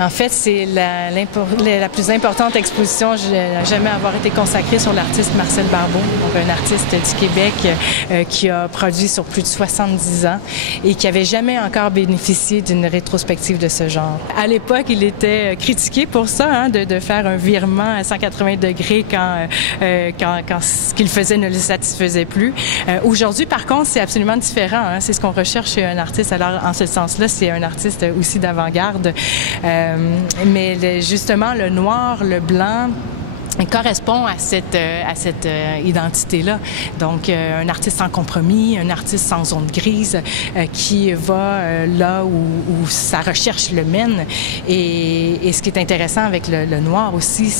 En fait, c'est la plus importante exposition jamais avoir été consacrée sur l'artiste Marcel Barbeau, donc un artiste du Québec qui a produit sur plus de 70 ans et qui avait jamais encore bénéficié d'une rétrospective de ce genre. À l'époque, il était critiqué pour ça, hein, de faire un virement à 180 degrés quand ce qu'il faisait ne le satisfaisait plus. Aujourd'hui, par contre, c'est absolument différent. Hein. C'est ce qu'on recherche chez un artiste. Alors, en ce sens-là, c'est un artiste aussi d'avant-garde. Mais justement, le noir, le blanc, correspond à cette identité-là. Donc, un artiste sans compromis, un artiste sans zone grise, qui va là où sa recherche le mène. Et ce qui est intéressant avec le noir aussi,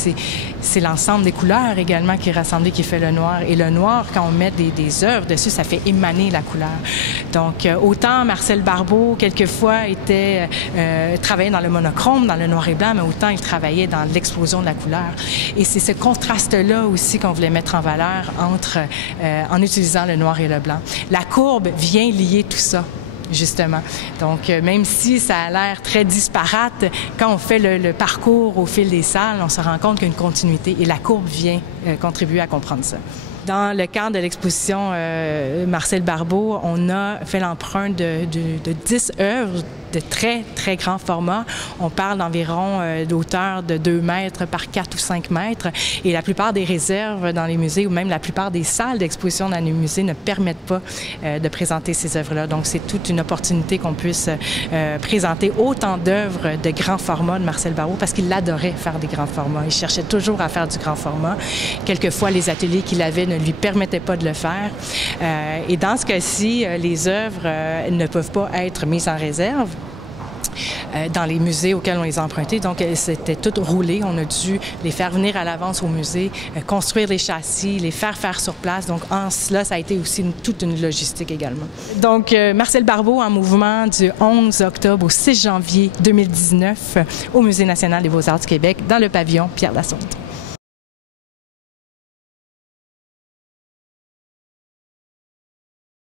c'est l'ensemble des couleurs également qui est rassemblé, qui fait le noir. Et le noir, quand on met des œuvres dessus, ça fait émaner la couleur. Donc, autant Marcel Barbeau, quelquefois, travaillait dans le monochrome, dans le noir et blanc, mais autant il travaillait dans l'explosion de la couleur. Et c'est ce contraste-là aussi qu'on voulait mettre en valeur en utilisant le noir et le blanc. La courbe vient lier tout ça, justement. Donc, même si ça a l'air très disparate, quand on fait le parcours au fil des salles, on se rend compte qu'il y a une continuité et la courbe vient contribuer à comprendre ça. Dans le cadre de l'exposition Marcel Barbeau, on a fait l'emprunt de 10 œuvres de très, très grand format. On parle d'environ d'auteur de 2 mètres par 4 ou 5 mètres. Et la plupart des réserves dans les musées ou même la plupart des salles d'exposition dans les musées ne permettent pas de présenter ces œuvres-là. Donc, c'est toute une opportunité qu'on puisse présenter autant d'œuvres de grand format de Marcel Barbeau parce qu'il adorait faire des grands formats. Il cherchait toujours à faire du grand format. Quelquefois, les ateliers qu'il avait ne lui permettaient pas de le faire. Et dans ce cas-ci, les œuvres ne peuvent pas être mises en réserve dans les musées auxquels on les a empruntés. Donc, c'était tout roulé. On a dû les faire venir à l'avance au musée, construire les châssis, les faire sur place. Donc, en cela, ça a été aussi toute une logistique également. Donc, Marcel Barbeau en mouvement du 11 octobre au 6 janvier 2019 au Musée national des beaux-arts du Québec, dans le pavillon Pierre Lassonde.